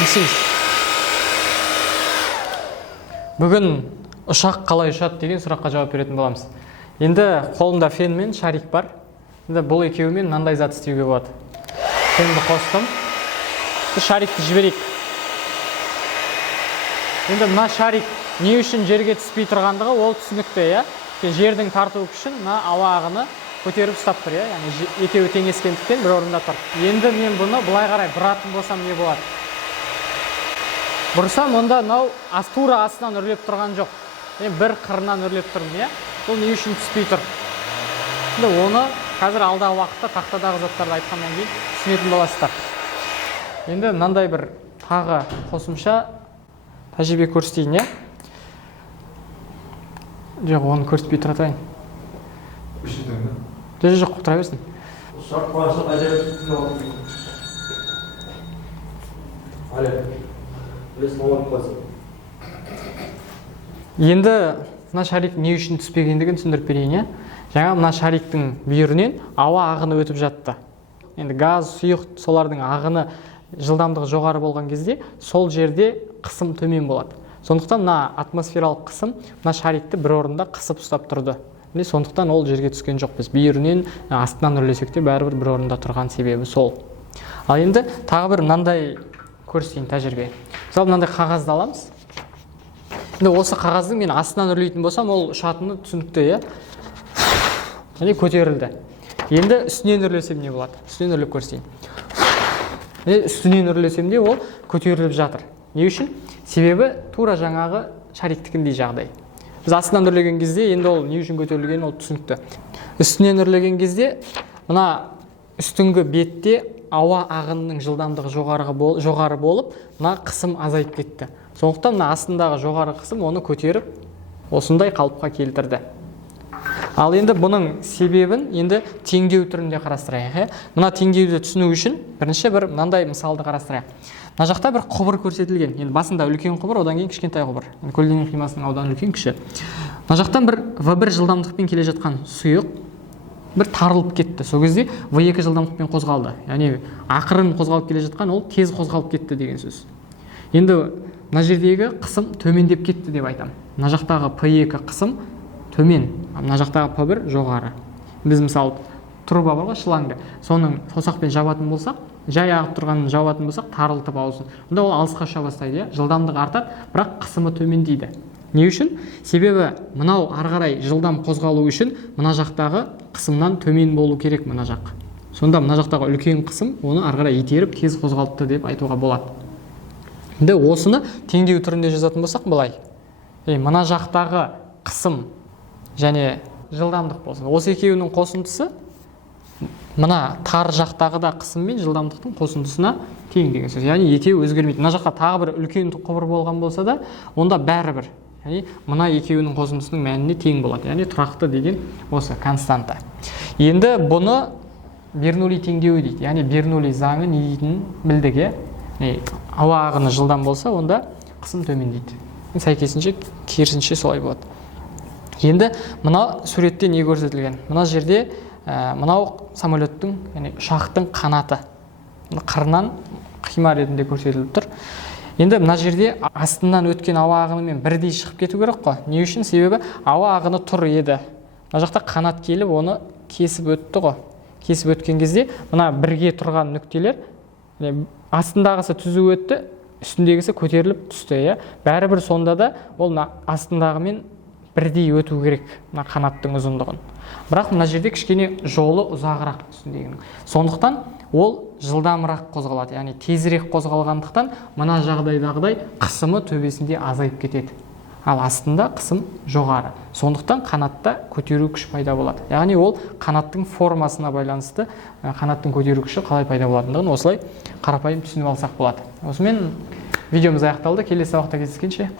Естиміз. Бүгін ұшақ қалай ұшады деген сұраққа жауап беретін боламыз. Енді қолымда фен мен шарик бар. Енді бұл екеуімен мынандай зат істеуге болады. Фенді қостым. Шарикті жіберейік. Енді мына шарик не үшін жерге түспей тұрғандығы ол түсінікті, иә? Жердің тарту күшін мына ауа ағыны көтеріп ұстап тұр, иә? Яғни екеуі теңескендіктен бір орында тұр. Енді мен бұны былай қарай бұратын болсам не болады? Бұрсам, онда мынау тура астынан үрлеп тұрған жоқ. Мен бір қырынан үрлеп тұрмын, иә? Бұл не үшін түспей тұр? Енді оны қазір алдағы уақытта тақтадағы заттарды айтқаннан кейін түсінетін боласыздар. Енді мынандай бір тағы қосымша тәжірибе көрсетейін, иә? Жоқ, оны көрсетпей тұра тұрайын. Жоқ, тұра берсін. Енді мына шарик не үшін түспегендігін түсіндіріп берейін, иә? Жаңа мына шариктің бүйірінен ауа ағыны өтіп жатты. Енді газ, сұйық, солардың ағыны жылдамдығы жоғары болған кезде сол жерде қысым төмен болады. Сондықтан мына атмосфералық қысым мына шарикті бір орында қысып ұстап тұрды. Сондықтан ол жерге түскен жоқ. Біз бүйірінен астынан үрлесек те бәрібір бір орында тұрған себебі сол. Ал енді тағы бір мынандай көрсетейін тәжірибе. Мысалы мынандай қағазды аламыз. Енді осы қағаздың мен астынан үрлейтін болсам, ол ұшатыны түсінікті, иә? Және көтерілді. Енді үстінен үрлесем не болады? Үстінен үрлеп көрсетейін. Үстінен үрлесем де ол көтеріліп жатыр. Не үшін? Себебі тура жаңағы шариктікіндей жағдай. Біз астынан үрлеген кезде енді ол не үшін көтерілгені ол түсінікті. Үстінен үрлеген кезде мына үстіңгі бетте ауа ағынының жылдамдығы жоғары болып, мына қысым азайып кетті. Сондықтан мына астындағы жоғары қысым оны көтеріп, осындай қалыпқа келтірді. Ал енді бұның себебін енді теңдеу түрінде қарастырайық. Мына теңдеуді түсіну үшін бірінші бір мынандай мысалды қарастырайық. Мына жақта бір құбыр көрсетілген. Енді басында үлкен құбыр, одан кейін кішкентай құбыр. Көлденең қимасының ауданы үлкен, кіші. Мына жақтан бір V1 жылдамдықпен келе жатқан сұйық бір тарылып кетті. Сол кезде V2 жылдамдықпен қозғалды. Яғни ақырын қозғалып келе жатқан ол тез қозғалып кетті деген сөз. Енді мына жердегі қысым төмендеп кетті деп айтамын. Мына жақтағы P2 қысым төмен, мына жақтағы P1 жоғары. Біз мысалы труба бар ғой, шланга. Соның саусақпен жабатын болсақ, жай ағып тұрғанын жабатын болсақ, тарылтып аусын. Онда ол алысқа ұша бастайды, жылдамдығы артады, бірақ қысымы төмендейді. Не үшін? Себебі мынау ары қарай жылдам қозғалу үшін мына жақтағы қысымнан төмен болу керек мына жақ. Сонда мына жақтағы үлкен қысым оны ары қарай итеріп тез қозғалтты деп айтуға болады. Енді осыны теңдеу түрінде жазатын болсақ былай. Мына жақтағы қысым және жылдамдық болсын. Осы екеуінің қосындысы мына тар жақтағы да қысым мен жылдамдықтың қосындысына тең деген сөз. Яғни екеуі өзгермейді. Мына жаққа тағы бір үлкен құбыр болған болса да, онда бәрібір. Яғни мына екеуінің қосындысының мәніне тең болады. Яғни тұрақты деген осы константа. Енді бұны Бернули теңдеуі дейді. Яғни Бернули заңы не дейтінін білдік, ауа ағыны жылдам болса, онда қысым төмендейді. Сәйкесінше, керісінше солай болады. Енді мына суретте не көрсетілген? Мына жерде мынау самолеттің, яғни ұшақтың қанаты. Қырынан қима ретінде көрсетіліп тұр. Енді мына жерде астынан өткен ауа ағынымен бірдей шығып кету керек қой. Не үшін? Себебі ауа ағыны тұр еді. Мына жақта қанат келіп, оны кесіп өтті ғой. Кесіп өткен кезде мына бірге тұрған нүктелер, астындағысы түзу өтті, үстіндегісі көтеріліп түсті. Бәрібір сонда да ол астындағымен бірдей өту керек мына қанаттың ұзындығын. Бірақ мына жерде кішкене жолы ұзағырақ үстіндегінің. Сондықтан ол жылдамырақ қозғалады, яғни тезірек қозғалғандықтан мына жағдайдағыдай қысымы төбесінде азайып кетеді. Ал астында қысым жоғары. Сондықтан қанатта көтеру күш пайда болады. Яғни ол қанаттың формасына байланысты қанаттың көтеру күші қалай пайда болатындығын осылай қарапайым түсініп алсақ болады. Осымен видеомыз аяқталды. Келесі сабақта кездескенше